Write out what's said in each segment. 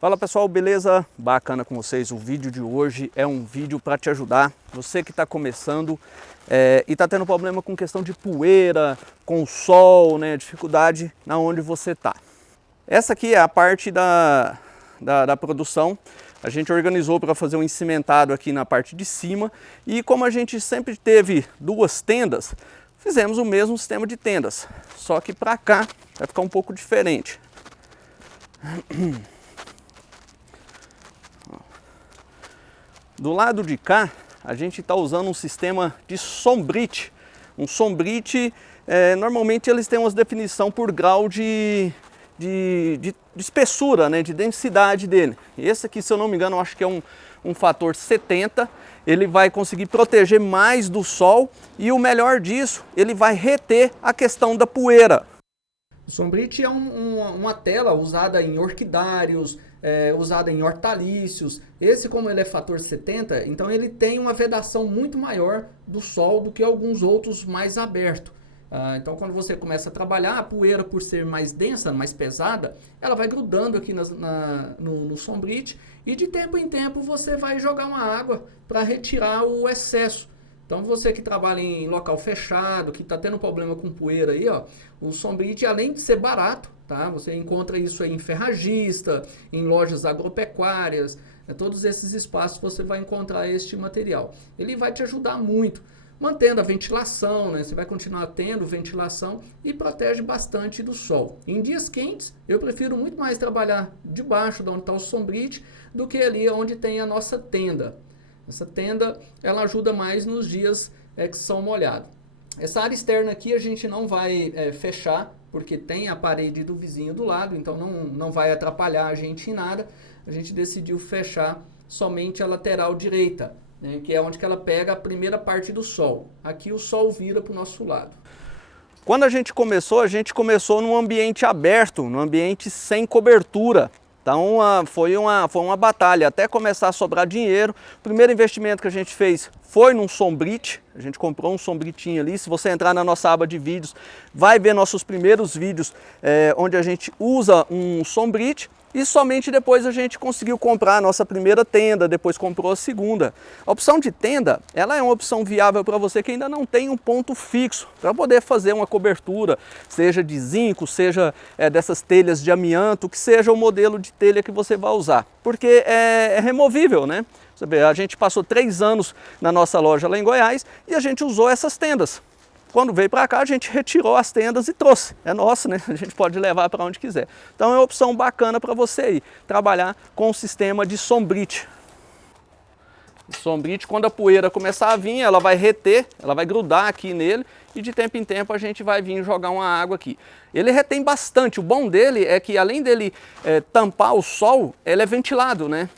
Fala pessoal, beleza? Bacana com vocês. O vídeo de hoje é um vídeo para te ajudar. Você que está começando e está tendo problema com questão de poeira, com sol, né? Dificuldade na onde você está. Essa aqui é a parte da produção. A gente organizou para fazer um encimentado aqui na parte de cima. E como a gente sempre teve duas tendas, fizemos o mesmo sistema de tendas. Só que para cá vai ficar um pouco diferente. Do lado de cá, a gente está usando um sistema de sombrite. Um sombrite, normalmente eles têm uma definição por grau de espessura, né, de densidade dele. Esse aqui, se eu não me engano, eu acho que é um fator 70. Ele vai conseguir proteger mais do sol e o melhor disso, ele vai reter a questão da poeira. O sombrite é uma tela usada em orquidários, usada em hortalícios. Esse, como ele é fator 70, então ele tem uma vedação muito maior do sol do que alguns outros mais abertos. Então quando você começa a trabalhar, a poeira, por ser mais densa, mais pesada, ela vai grudando aqui no sombrite e de tempo em tempo você vai jogar uma água para retirar o excesso. Então você que trabalha em local fechado, que está tendo problema com poeira aí, ó, o sombrite, além de ser barato, tá? Você encontra isso aí em ferragista, em lojas agropecuárias, todos esses espaços você vai encontrar este material. Ele vai te ajudar muito, mantendo a ventilação, né? Você vai continuar tendo ventilação e protege bastante do sol. Em dias quentes, eu prefiro muito mais trabalhar debaixo de onde está o sombrite do que ali onde tem a nossa tenda. Essa tenda, ela ajuda mais nos dias que são molhados. Essa área externa aqui a gente não vai fechar, porque tem a parede do vizinho do lado, então não vai atrapalhar a gente em nada. A gente decidiu fechar somente a lateral direita, né, que é onde que ela pega a primeira parte do sol. Aqui o sol vira para o nosso lado. Quando a gente começou num ambiente aberto, num ambiente sem cobertura. Então foi uma batalha até começar a sobrar dinheiro. O primeiro investimento que a gente fez foi num sombrite. A gente comprou um sombritinho ali. Se você entrar na nossa aba de vídeos, vai ver nossos primeiros vídeos onde a gente usa um sombrite. E somente depois a gente conseguiu comprar a nossa primeira tenda, depois comprou a segunda. A opção de tenda, ela é uma opção viável para você que ainda não tem um ponto fixo, para poder fazer uma cobertura, seja de zinco, seja dessas telhas de amianto, que seja o modelo de telha que você vai usar. Porque é removível, né? Você vê, a gente passou 3 anos na nossa loja lá em Goiás e a gente usou essas tendas. Quando veio para cá, a gente retirou as tendas e trouxe. É nosso, né? A gente pode levar para onde quiser. Então é uma opção bacana para você aí, trabalhar com o sistema de sombrite. Sombrite, quando a poeira começar a vir, ela vai reter, ela vai grudar aqui nele e de tempo em tempo a gente vai vir jogar uma água aqui. Ele retém bastante. O bom dele é que além dele tampar o sol, ele é ventilado, né?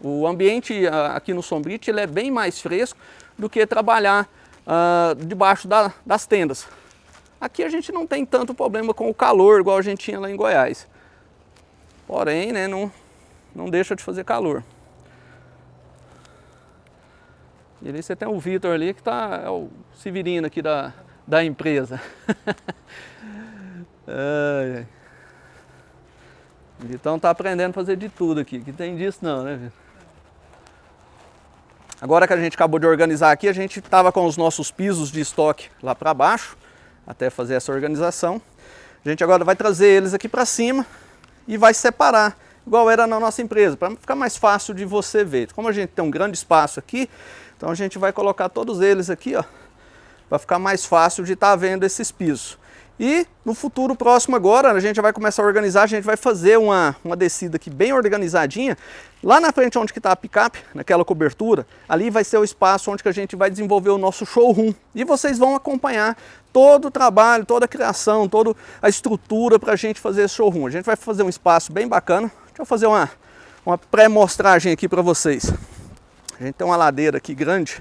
O ambiente aqui no sombrite ele é bem mais fresco do que trabalhar debaixo das tendas. Aqui a gente não tem tanto problema com o calor igual a gente tinha lá em Goiás. Porém, né, não deixa de fazer calor. E ali você tem o Vitor ali que é o Severino aqui da empresa. Então tá aprendendo a fazer de tudo aqui, que tem disso não, né, Vitor? Agora que a gente acabou de organizar aqui, a gente estava com os nossos pisos de estoque lá para baixo, até fazer essa organização. A gente agora vai trazer eles aqui para cima e vai separar, igual era na nossa empresa, para ficar mais fácil de você ver. Como a gente tem um grande espaço aqui, então a gente vai colocar todos eles aqui, ó, para ficar mais fácil de estar vendo esses pisos. E no futuro próximo agora, a gente vai começar a organizar, a gente vai fazer uma descida aqui bem organizadinha. Lá na frente onde que está a picape, naquela cobertura, ali vai ser o espaço onde que a gente vai desenvolver o nosso showroom. E vocês vão acompanhar todo o trabalho, toda a criação, toda a estrutura para a gente fazer esse showroom. A gente vai fazer um espaço bem bacana. Deixa eu fazer uma pré-mostragem aqui para vocês. A gente tem uma ladeira aqui grande.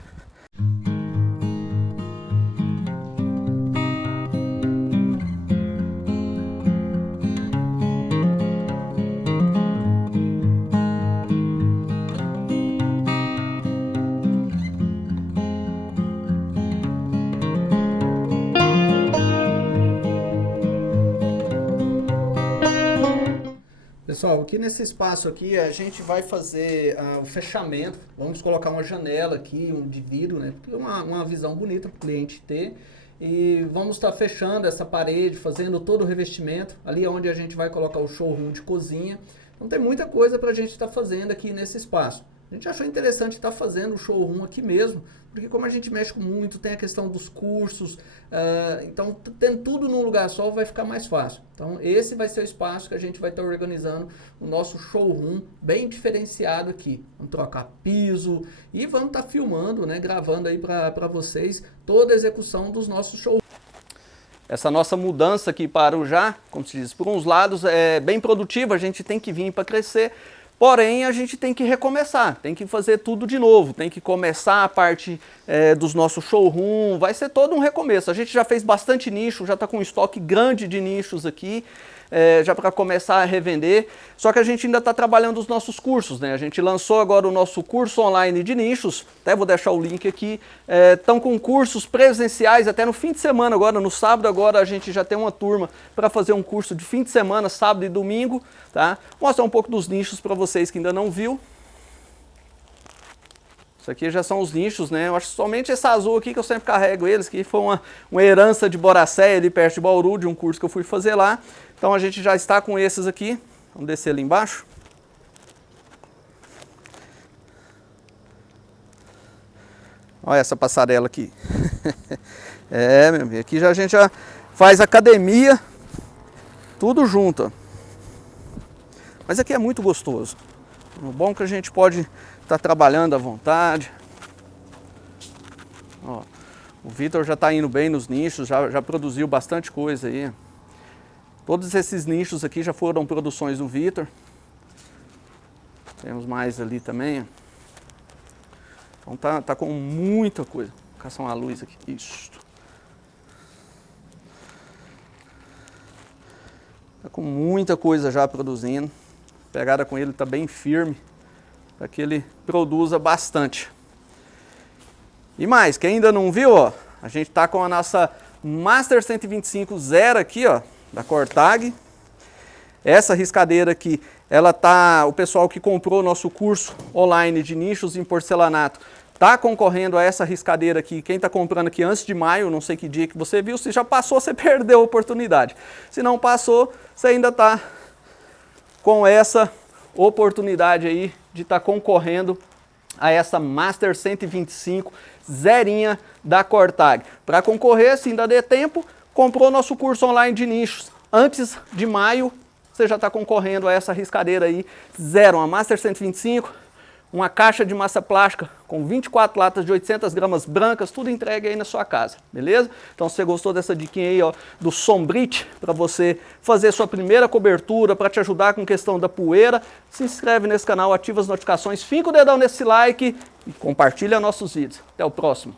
Pessoal, aqui nesse espaço aqui a gente vai fazer o fechamento, vamos colocar uma janela aqui, de vidro, né? Porque é uma visão bonita para o cliente ter. E vamos estar fechando essa parede, fazendo todo o revestimento, ali é onde a gente vai colocar o showroom de cozinha. Então tem muita coisa para a gente estar fazendo aqui nesse espaço. A gente achou interessante estar fazendo o showroom aqui mesmo, porque como a gente mexe muito, tem a questão dos cursos, então tendo tudo num lugar só vai ficar mais fácil. Então esse vai ser o espaço que a gente vai estar organizando o nosso showroom bem diferenciado aqui. Vamos trocar piso e vamos estar filmando, né, gravando aí para vocês toda a execução dos nossos showrooms. Essa nossa mudança aqui para o Já, como se diz, por uns lados é bem produtiva, a gente tem que vir para crescer. Porém, a gente tem que recomeçar, tem que fazer tudo de novo, tem que começar a parte dos nossos showroom, vai ser todo um recomeço. A gente já fez bastante nicho, já está com um estoque grande de nichos aqui, já para começar a revender. Só que a gente ainda está trabalhando os nossos cursos, né? A gente lançou agora o nosso curso online de nichos, até vou deixar o link aqui. Estão com cursos presenciais até no fim de semana agora, no sábado agora a gente já tem uma turma para fazer um curso de fim de semana, sábado e domingo, tá? Vou mostrar um pouco dos nichos para vocês que ainda não viu. Isso aqui já são os nichos, né? Eu acho que somente esse azul aqui que eu sempre carrego eles, que foi uma herança de Boracéia, ali perto de Bauru, de um curso que eu fui fazer lá. Então a gente já está com esses aqui. Vamos descer ali embaixo. Olha essa passarela aqui. Meu amigo, aqui a gente já faz academia, tudo junto. Ó. Mas aqui é muito gostoso. O bom é que a gente pode estar trabalhando à vontade. Ó, o Vitor já está indo bem nos nichos, já produziu bastante coisa aí. Todos esses nichos aqui já foram produções do Vitor. Temos mais ali também. Então tá com muita coisa. Vou caçar uma luz aqui. Isso. Tá com muita coisa já produzindo. A pegada com ele tá bem firme, para que ele produza bastante. E mais, quem ainda não viu, ó, a gente tá com a nossa Master 125 Zero aqui, ó, da Cortag. Essa riscadeira aqui, ela tá, o pessoal que comprou o nosso curso online de nichos em porcelanato, tá concorrendo a essa riscadeira aqui. Quem tá comprando aqui antes de maio, não sei que dia que você viu, se já passou, você perdeu a oportunidade. Se não passou, você ainda tá com essa oportunidade aí de estar concorrendo a essa Master 125 zerinha da Cortag. Para concorrer, se ainda der tempo, comprou nosso curso online de nichos antes de maio, você já está concorrendo a essa riscadeira aí zero, uma Master 125, uma caixa de massa plástica com 24 latas de 800 gramas brancas, tudo entregue aí na sua casa, beleza? Então se você gostou dessa diquinha aí, ó, do Sombrite, para você fazer sua primeira cobertura, para te ajudar com questão da poeira, se inscreve nesse canal, ativa as notificações, finca o dedão nesse like e compartilha nossos vídeos. Até o próximo.